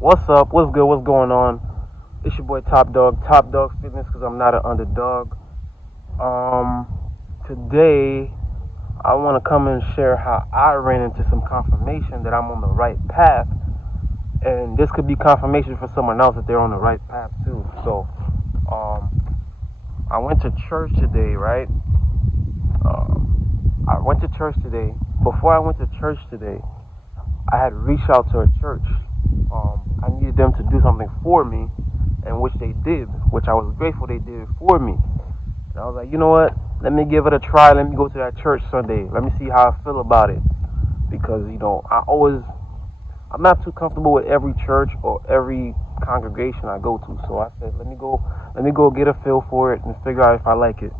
What's up? What's good? What's going on? It's your boy Top Dog Fitness, because I'm not an underdog. Um, Today I want to come and share how I ran into some confirmation that I'm on the right path, and this could be confirmation for someone else that they're on the right path too. So, I went to church today, right? I went to church today. Before I went to church today, I had reached out to a church. I needed them to do something for me, and which they did, which I was grateful they did it for me. And I was like, you know what? Let me give it a try. Let me go to that church Sunday. Let me see how I feel about it. Because, I'm not too comfortable with every church or every congregation I go to. So I said, let me go get a feel for it and figure out if I like it.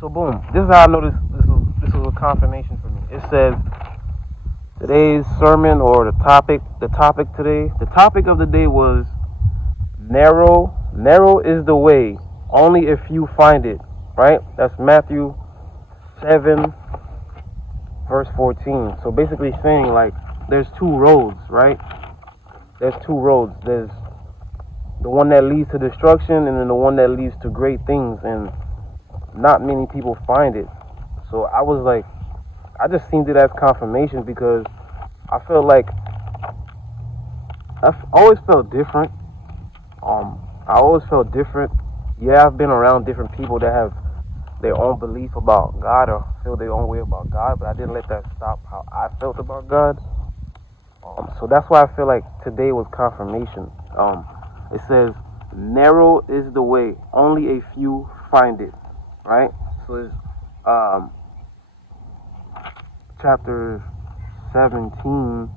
So boom. This is how I know this was a confirmation for me. It says, today's sermon, or the topic of the day was narrow is the way, only if you find it, right? That's Matthew 7 verse 14. So basically saying, like, there's two roads, right? There's two roads. There's the one that leads to destruction, and then the one that leads to great things, and not many people find it. So I was like, I just seen it as confirmation, because I feel like I've always felt different. I always felt different. Yeah, I've been around different people that have their own belief about God or feel their own way about God, but I didn't let that stop how I felt about God. So that's why I feel like today was confirmation. It says, narrow is the way, only a few find it, right? So it's chapter 17,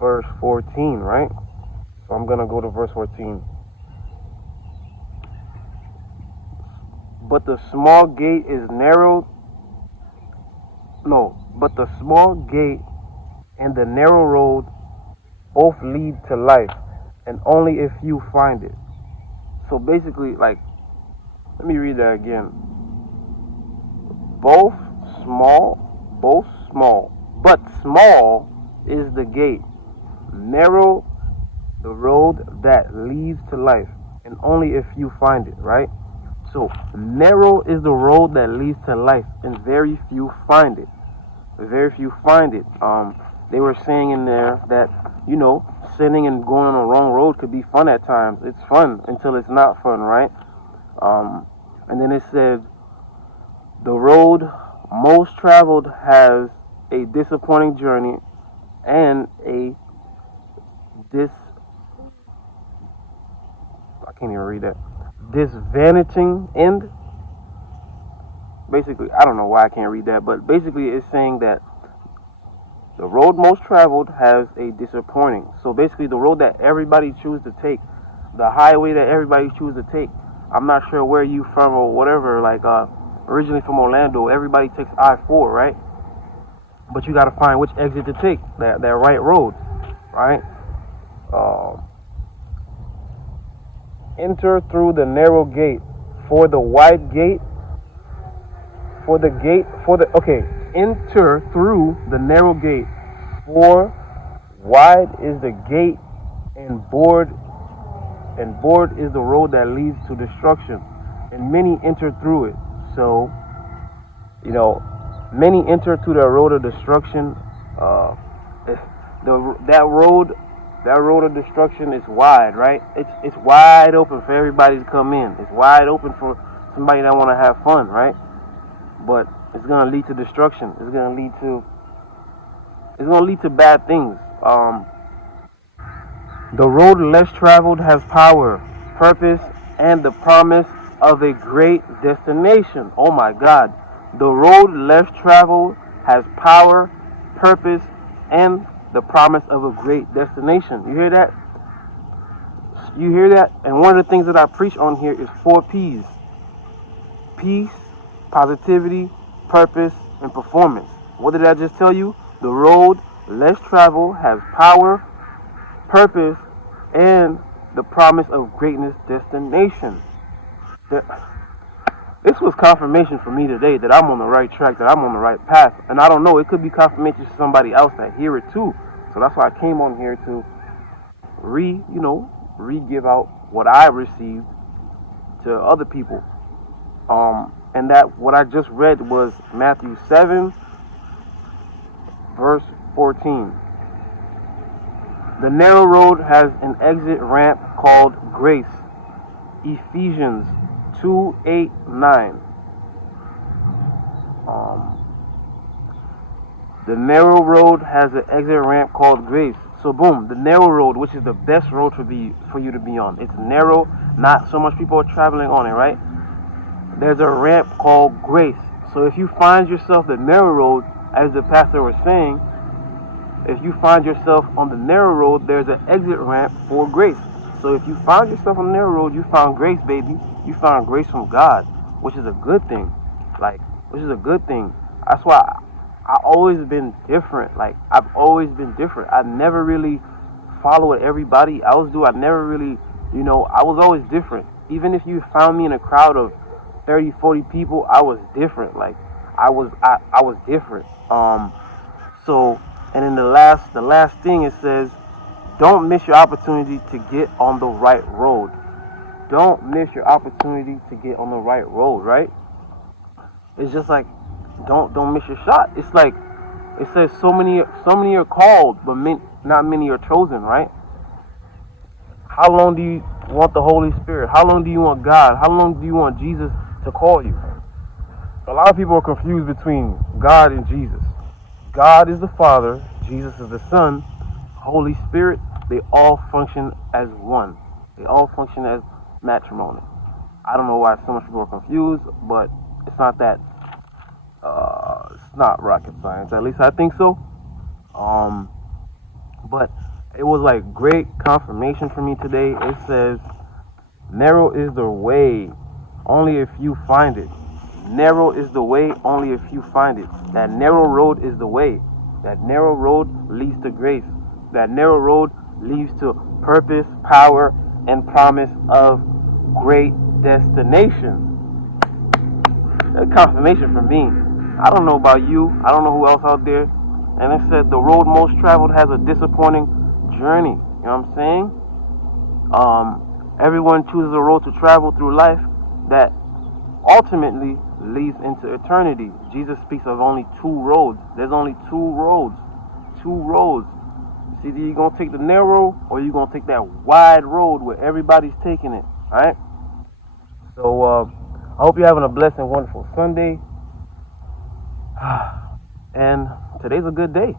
verse 14, right? So I'm going to go to verse 14. But the small gate and the narrow road both lead to life, and only a few find it. So basically, like, let me read that again. Both small, but small is the gate, narrow the road that leads to life, and only a few find it, right? So narrow is the road that leads to life, and very few find it. Very few find it. They were saying in there that, sinning and going on the wrong road could be fun at times. It's fun until it's not fun, right? And then it said, the road most traveled has a disappointing journey and I can't even read that. Disvanishing end. Basically, I don't know why I can't read that, but basically it's saying that the road most traveled has a disappointing. So basically the road that everybody chooses to take, the highway that everybody chooses to take. I'm not sure where you from or whatever, like originally from Orlando, everybody takes I-4, right? But you got to find which exit to take, that right road, right? Enter through the narrow gate, for the wide gate, enter through the narrow gate, for wide is the gate, and broad is the road that leads to destruction, and many enter through it. So, many enter through the road of destruction. That road of destruction is wide, right? It's wide open for everybody to come in. It's wide open for somebody that want to have fun, right? But it's gonna lead to destruction. It's gonna lead to bad things. The road less traveled has power, purpose, and the promise of a great destination. Oh my God. The road less traveled has power, purpose, and the promise of a great destination. You hear that? You hear that? And one of the things that I preach on here is 4 P's. Peace, positivity, purpose, and performance. What did I just tell you? The road less traveled has power, purpose, and the promise of greatness destination. This was confirmation for me today that I'm on the right track, that I'm on the right path. And I don't know, it could be confirmation to somebody else that hear it too. So that's why I came on here to re-give out what I received to other people. And that what I just read was Matthew 7, verse 14. The narrow road has an exit ramp called grace. Ephesians 2:8-9. The narrow road has an exit ramp called grace. So boom, the narrow road, which is the best road for you to be on. It's narrow, not so much people are traveling on it, right? There's a ramp called grace. So if you find yourself the narrow road, as the pastor was saying, if you find yourself on the narrow road, there's an exit ramp for grace. So if you find yourself on the narrow road, you found grace, baby. You found grace from God, which is a good thing. Which is a good thing. That's why I've always been different. I've always been different. I never really follow what everybody else do. I never really, I was always different. Even if you found me in a crowd of 30, 40 people, I was different. I was different. So, and then the last thing it says, don't miss your opportunity to get on the right road. Don't miss your opportunity to get on the right road, right? It's just like, don't miss your shot. It's like, it says so many are called, but not many are chosen, right? How long do you want the Holy Spirit? How long do you want God? How long do you want Jesus to call you? A lot of people are confused between God and Jesus. God is the Father, Jesus is the Son, Holy Spirit, they all function as one. They all function as matrimony. I don't know why so much people are confused, but it's not that, it's not rocket science. At least I think so. But it was like great confirmation for me today. It says, narrow is the way, only if you find it. Narrow is the way, only if you find it. That narrow road is the way. That narrow road leads to grace. That narrow road leads to purpose, power, and promise of great destination. A confirmation for me. I don't know about you. I don't know who else out there. And it said the road most traveled has a disappointing journey. You know what I'm saying? Everyone chooses a road to travel through life that ultimately leads into eternity. Jesus speaks of only two roads. There's only two roads. Two roads. It's either you're going to take the narrow or you're going to take that wide road where everybody's taking it. Alright? So, I hope you're having a blessed and wonderful Sunday. And today's a good day.